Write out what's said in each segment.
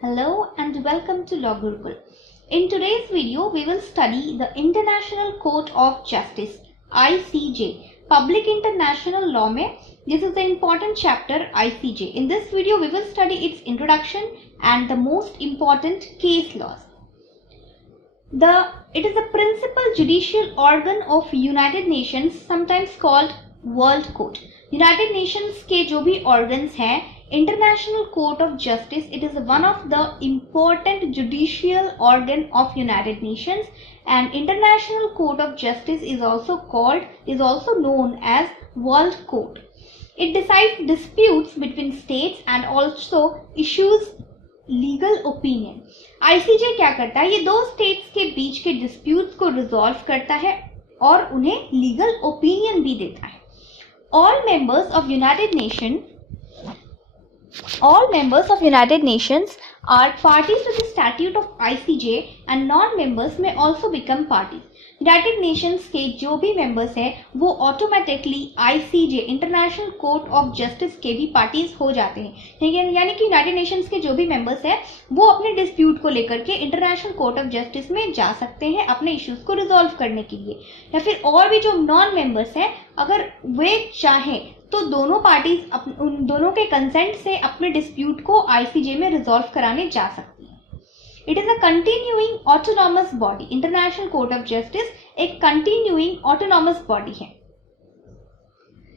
Hello and welcome to Law Gurukul. In today's video, we will study the International Court of Justice (ICJ). Public International Law में this is the important chapter ICJ. In this video, we will study its introduction and the most important case laws. It is the principal judicial organ of United Nations, sometimes called World Court. United Nations के जो भी organs हैं, International Court of Justice, it is one of the important judicial organ of United Nations, and International Court of Justice is also known as World Court. It decides disputes between states and also issues legal opinion. ICJ क्या करता है? ये दो states के बीच के disputes को resolve करता है और उन्हें लीगल ओपिनियन भी देता है. All members of United Nations are parties to the statute of ICJ and non-members may also become parties. United Nations के जो भी मेंबर्स हैं वो automatically ICJ international court of justice के भी पार्टीज हो जाते हैं. यानी कि यूनाइटेड नेशंस के जो भी मेंबर्स हैं वो अपने डिस्प्यूट को लेकर के इंटरनेशनल कोर्ट ऑफ जस्टिस में जा सकते हैं अपने इश्यूज को रिजॉल्व करने के लिए. या फिर और भी जो नॉन मेंबर्स हैं अगर वे चाहें तो दोनों पार्टीज उन दोनों के कंसेंट से अपने डिस्प्यूट को आईसीजे में रिजॉल्व कराने जा सकती हैं. It is a continuing autonomous body. International Court of Justice एक continuing autonomous body है.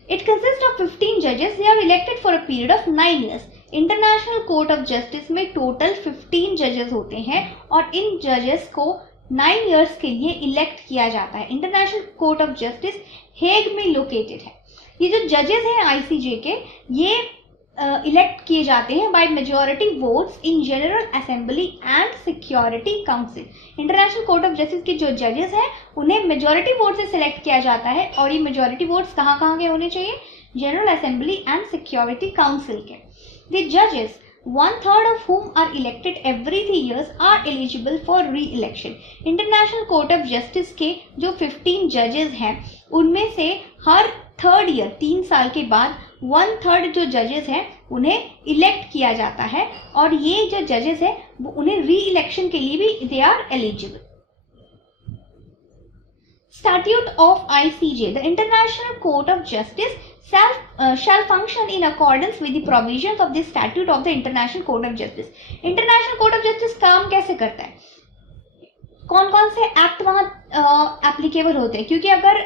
It consists of 15 judges. They are elected for a period of 9 years. International Court of Justice में total 15 judges होते हैं और इन judges को 9 years के लिए elect किया जाता है. International Court of Justice Hague में located है. ये जो judges हैं ICJ के ये इलेक्ट किए जाते हैं by majority votes in general assembly and security council. International court of justice के जो जजेस हैं उन्हें मेजॉरिटी वोट से सिलेक्ट किया जाता है और ये मेजॉरिटी वोट्स कहाँ के होने चाहिए? General assembly and security council के. द जजेस 1/3 of whom are elected every 3 years are eligible for re-election. International court of justice के जो 15 जजेस हैं उनमें से हर 3rd ईयर 3 साल के बाद 1/3 जो जजेस हैं उन्हें इलेक्ट किया जाता है और ये जो जजेस हैं वो उन्हें री इलेक्शन के लिए भी they are eligible. Statute of ICJ. The International Court of Justice shall function in accordance with the provisions of the Statute of the International Court of Justice. International Court of Justice काम कैसे करता है? कौन कौन से act वहाँ applicable होते हैं? क्योंकि अगर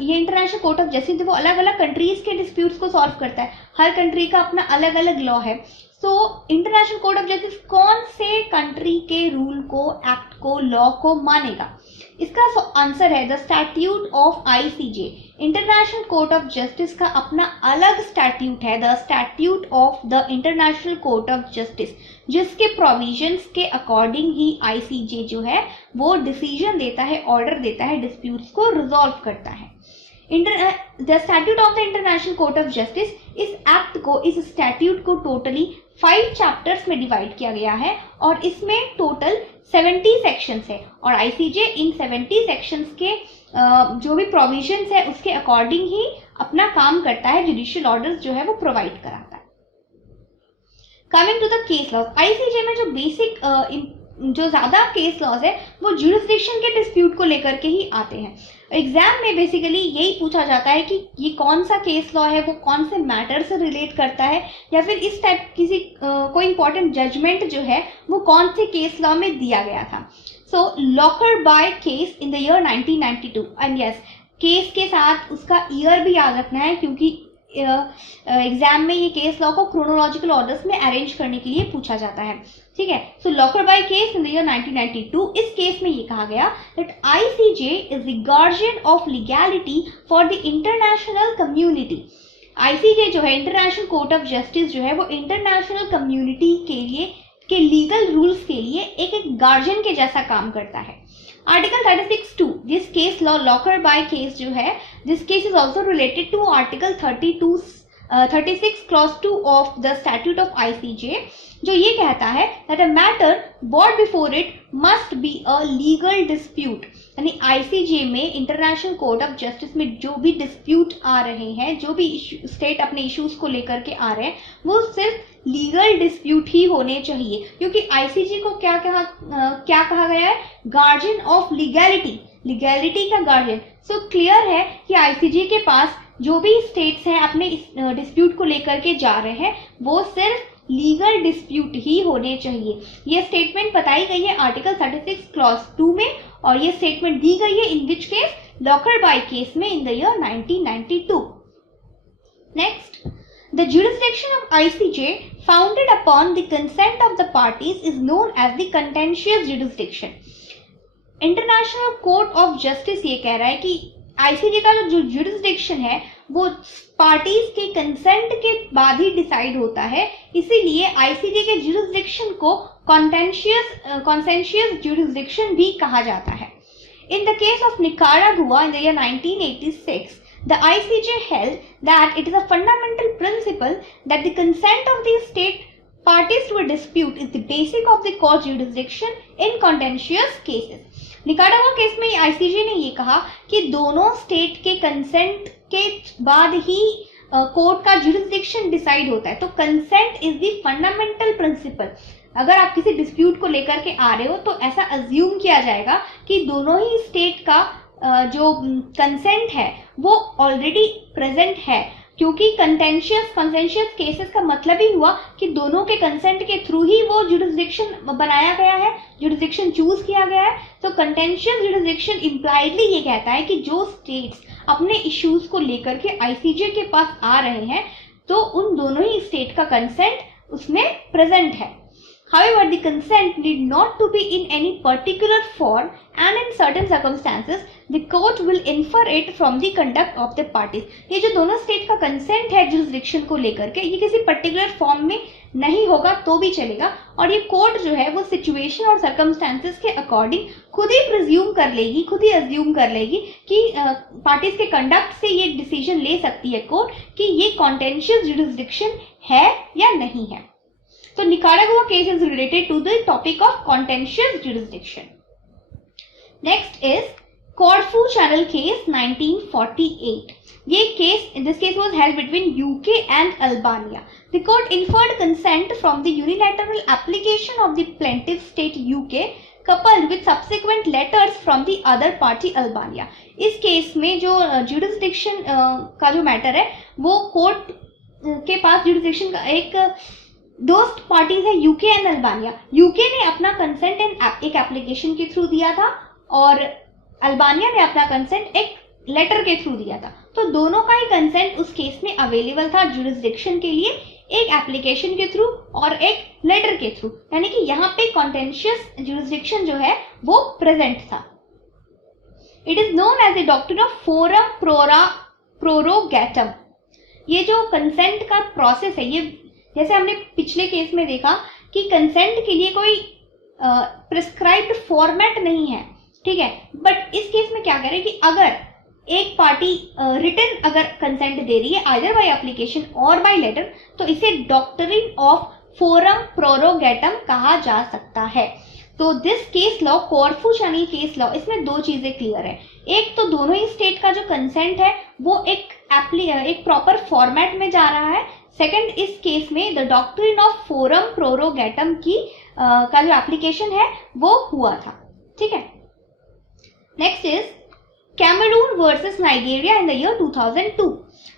ये इंटरनेशनल कोर्ट ऑफ जस्टिस वो अलग अलग कंट्रीज के डिस्प्यूट्स को सॉल्व करता है. हर कंट्री का अपना अलग अलग लॉ है. So international court of justice कौन से कंट्री के रूल को, एक्ट को, लॉ को मानेगा? इसका आंसर है the statute of ICJ. International court of justice का अपना अलग स्टैट्यूट है, the statute of the international court of justice, जिसके प्रोविजंस के अकॉर्डिंग ही आईसीजे जो है वो डिसीजन देता है, ऑर्डर देता है, डिस्प्यूट्स को रिजॉल्व करता है. The statute of the international court of justice, इस एक्ट को, इस स्टैट्यूट को टोटली 5 चैप्टर्स में डिवाइड किया गया है और इसमें टोटल 70 सेक्शंस है और आईसीजे इन 70 सेक्शंस के जो भी प्रोविजंस है उसके अकॉर्डिंग ही अपना काम करता है, जुडिशियल ऑर्डर्स जो है वो प्रोवाइड कराता है. Coming to the case laws. ICJ में जो बेसिक जो ज्यादा केस लॉज है वो ज्यूरिसडिक्शन के डिस्प्यूट को लेकर के ही आते हैं. एग्जाम में बेसिकली यही पूछा जाता है कि ये कौन सा केस लॉ है, वो कौन से मैटर से रिलेट करता है या फिर इस टाइप किसी कोई इंपॉर्टेंट जजमेंट जो है वो कौन से केस लॉ में दिया गया था. So locker bye case in the year 1992 and yes case के साथ उसका ईयर भी याद रखना है क्योंकि एग्जाम में ये केस लॉ को क्रोनोलॉजिकल ऑर्डर्स में अरेंज करने के लिए पूछा जाता है. ठीक है. So locker bye case in the year 1992, इस केस में ये कहा गया that ICJ is the guardian of legality for the international community. ICJ जो है इंटरनेशनल कोर्ट ऑफ जस्टिस जो है वो इंटरनेशनल कम्युनिटी के लिए के लीगल रूल्स के लिए एक गार्जियन के जैसा काम करता है. Article 36(2), this case law locker bye case जो है, this case is also related to article 36 clause 2 of the statute of ICJ, जो ये कहता है that a matter brought before it must be a legal dispute. यानी ICJ में, international court of justice में जो भी डिस्प्यूट आ रहे हैं, जो भी स्टेट अपने इश्यूज को लेकर के आ रहे हैं, वो सिर्फ लीगल डिस्प्यूट ही होने चाहिए, क्योंकि आईसीजे को क्या कहा गया है, गार्जियन ऑफ लीगैलिटी, लीगैलिटी का गार्जियन। सो क्लियर है कि आईसीजे के पास जो भी स्टेट्स हैं अपने डिस्प्यूट को लेकर के जा रहे हैं, वो सिर्फ लीगल डिस्प्यूट ही होने चाहिए। ये स्टेटमेंट बताई गई है आर्टिकल 36 क्लॉज 2 में, और ये स्टेटमेंट दी गई है इन विच केस, लॉकरबाई केस में इन the year 1992। Next, the jurisdiction of ICJ founded upon the consent of the parties is known as the contentious jurisdiction। International court of justice ये कह रहा है कि आईसीजे का जो जुरिस्डिक्शन है वो पार्टीज के कंसेंट के बाद ही डिसाइड होता है, इसीलिए आईसीजे के जुरिस्डिक्शन को कॉन्सेंशियस जुरिस्डिक्शन भी कहा जाता है। In the case of Nicaragua in the year 1986, the ICJ held that it is a fundamental principle that the consent of the state parties to a dispute is the basic of the court jurisdiction in contentious cases। Nicaragua case में ICJ ने ये कहा कि दोनों state के consent के बाद ही court का जुरिस्डिक्शन डिसाइड होता है। तो consent is the fundamental principle. अगर आप किसी डिस्प्यूट को लेकर के आ रहे हो तो ऐसा अज्यूम किया जाएगा कि दोनों ही स्टेट का जो कंसेंट है वो ऑलरेडी प्रेजेंट है, क्योंकि कंसेंशियस केसेस का मतलब ही हुआ कि दोनों के कंसेंट के थ्रू ही वो जुरिस्डिक्शन बनाया गया है, जुरिस्डिक्शन चूज किया गया है। तो कंटेंशियस जुरिस्डिक्शन इम्प्लाइडली ये कहता है कि जो स्टेट्स अपने इश्यूज को लेकर के आईसीजे के पास आ रहे हैं तो उन दोनों ही स्टेट का कंसेंट उसमें प्रेजेंट है। However, the consent need not to be in any particular form, and in certain circumstances, the court will infer it from the conduct of the parties। ये जो दोनों स्टेट का कंसेंट है jurisdiction को लेकर के, ये किसी पर्टिकुलर फॉर्म में नहीं होगा तो भी चलेगा, और ये कोर्ट जो है वो सिचुएशन और सर्कमस्टांसेस के अकॉर्डिंग खुद ही प्रिज्यूम कर लेगी, खुद ही अज्यूम कर लेगी कि पार्टीज के कंडक्ट से ये डिसीजन ले सकती है कोर्ट कि ये कॉन्टेंशियस जुरिस्डिक्शन है या नहीं है। तो Nicaragua case is related to the topic of contentious jurisdiction. Next is Corfu channel case 1948। ये case, this case was held between UK and Albania. The court inferred consent from the unilateral application of the plaintive state UK coupled with subsequent letters from the other party Albania. इस case में जो jurisdiction का जो matter है वो court के पास jurisdiction का एक दो पार्टीज है, यूके एंड अल्बानिया। यूके ने अपना कंसेंट एक एप्लीकेशन के थ्रू दिया था और अल्बानिया ने अपना कंसेंट एक लेटर के थ्रू दिया था। तो दोनों का ही कंसेंट उस केस में अवेलेबल था जुरिस्डिक्शन के लिए, एक एप्लीकेशन के थ्रू और एक लेटर के थ्रू, यानी कि यहाँ पे कॉन्टेंशियस जुरिस्डिक्शन जो है वो प्रेजेंट था। It is known as the doctrine of forum prorogatum. ये जो कंसेंट का प्रोसेस है, ये जैसे हमने पिछले केस में देखा कि कंसेंट के लिए कोई प्रिस्क्राइब्ड फॉर्मेट नहीं है, ठीक है, बट इस केस में क्या कह रहे हैं कि अगर एक पार्टी रिटन अगर कंसेंट दे रही है आइदर बाय एप्लीकेशन और बाय लेटर, तो इसे डॉक्ट्रिन ऑफ फोरम प्रोरोगेटम कहा जा सकता है। तो this case law, Corfu channel case law, इसमें दो चीजें क्लियर है। एक तो दोनों ही स्टेट का जो कंसेंट है वो एक प्रॉपर फॉर्मेट में जा रहा है। सेकंड, इस केस में द डॉक्ट्रिन ऑफ फोरम प्रोरोगेटम की का जो एप्लीकेशन है वो हुआ था, ठीक है। Next is Cameroon versus Nigeria in the year 2002.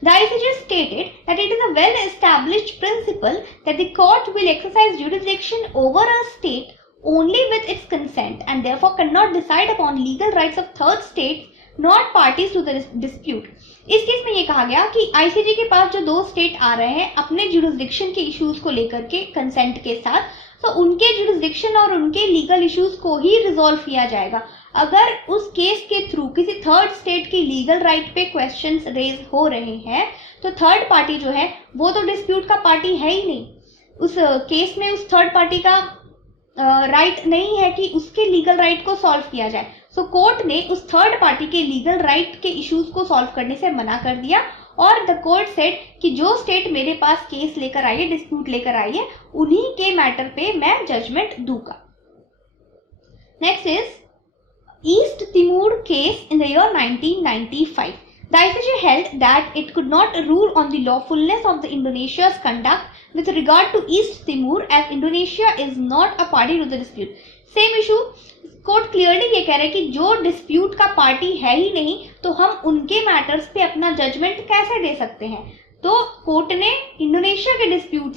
The ICJ stated that it is a well-established principle that the court will exercise jurisdiction over a state only with its consent and therefore cannot decide upon legal rights of third states not parties to the dispute। इस case में ये कहा गया कि ICJ के पास जो दो state आ रहे हैं अपने जुरिस्डिक्शन के इश्यूज को लेकर के कंसेंट के साथ, तो उनके जुरिस्डिक्शन और उनके लीगल इश्यूज को ही रिजॉल्व किया जाएगा। अगर उस केस के थ्रू किसी थर्ड स्टेट की लीगल राइट पे क्वेश्चंस रेज हो रहे हैं तो थर्ड पार्टी जो है वो तो डिस्प्यूट का पार्टी है ही नहीं। उस केस में उस थर्ड पार्टी का राइट नहीं है कि उसके लीगल राइट को सॉल्व किया जाए। सो कोर्ट ने उस थर्ड पार्टी के लीगल राइट के इश्यूज को सॉल्व करने से मना कर दिया और द कोर्ट सेड कि जो स्टेट मेरे पास केस लेकर आई है, डिस्प्यूट लेकर आई है, उन्हीं के मैटर पे मैं जजमेंट दूंगा। Next is East Timor case in the year 1995. The ICJ held that it could not rule on the lawfulness of the Indonesia's conduct with regard to East Timor as Indonesia is not a party to the dispute. Same issue. Court clearly ये कह रहा है कि जो dispute का party है ही नहीं तो हम उनके मैटर्स पे अपना जजमेंट कैसे दे सकते हैं. तो कोर्ट ने इंडोनेशिया के डिस्प्यूट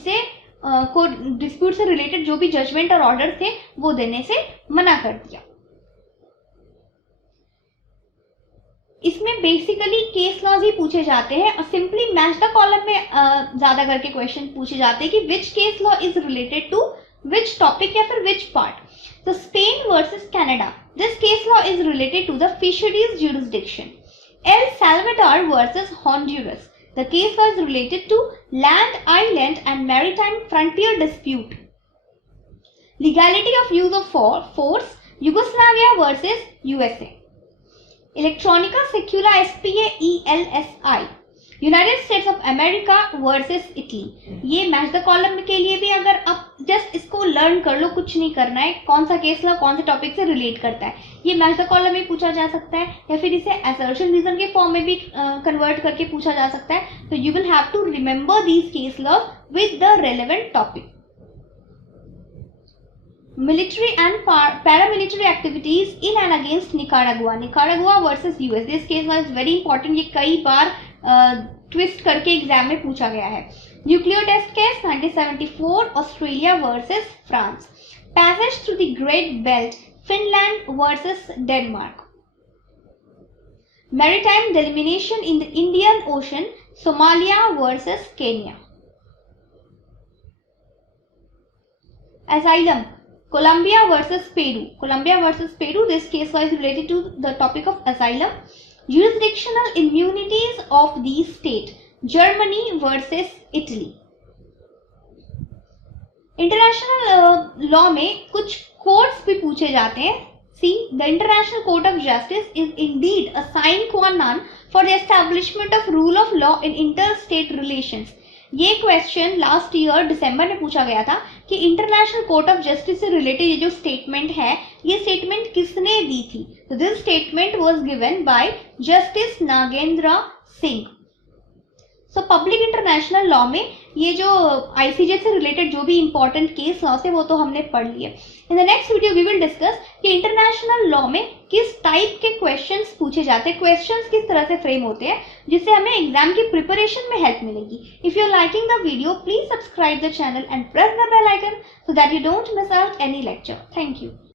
से रिलेटेड जो भी जजमेंट और ऑर्डर थे वो देने से मना कर दिया. इसमें बेसिकली केस लॉज ही पूछे जाते हैं और सिंपली मैच द कॉलम में ज्यादा करके क्वेश्चन पूछे जाते हैं कि which case law is related to which topic या फिर विच पार्ट. तो Spain versus Canada, this case law is related to the fisheries jurisdiction. El Salvador versus Honduras, the case law is related to land, island and maritime frontier dispute. Legality of use of force, Yugoslavia versus USA. Elettronica Sicula SpA ELSI, United States of America versus Italy. ये match the column के लिए भी अगर आप just इसको learn कर लो, कुछ नहीं करना है, कौन सा केस लॉ कौन से टॉपिक से रिलेट करता है, ये मैच द कॉलम में पूछा जा सकता है या फिर इसे असर्शन रीजन के फॉर्म में भी कन्वर्ट करके पूछा जा सकता है. तो you will have to remember these case law with the relevant topic. Military and paramilitary activities in and against Nicaragua. Nicaragua versus US. This case was very important. ये कई बार ट्विस्ट करके एग्जाम में पूछा गया है. Nuclear test case 1974, Australia versus France. Passage through the Great Belt, Finland versus Denmark. Maritime delimitation in the Indian Ocean, Somalia versus Kenya. Asylum, Colombia versus Peru. Colombia versus Peru. This case was related to the topic of asylum. Jurisdictional immunities of the state. Germany versus Italy. International law में कुछ courts भी पूछे जाते हैं. See, the International Court of Justice is indeed a sine qua non for the establishment of rule of law in interstate relations. ये question last year दिसंबर में पूछा गया था कि इंटरनेशनल कोर्ट ऑफ जस्टिस से रिलेटेड ये जो स्टेटमेंट है, ये स्टेटमेंट किसने दी थी. तो this statement was given by justice Nagendra Singh. So public international law में ये जो आईसीजे से रिलेटेड जो भी इंपॉर्टेंट केस लॉ है वो तो हमने पढ़ लिए. In the next video we will discuss कि इंटरनेशनल लॉ में किस टाइप के क्वेश्चंस पूछे जाते हैं, क्वेश्चंस किस तरह से फ्रेम होते हैं जिससे हमें एग्जाम की प्रिपरेशन में हेल्प मिलेगी. If you are liking the video please subscribe the channel and press the bell icon so that you don't miss out any lecture. Thank you.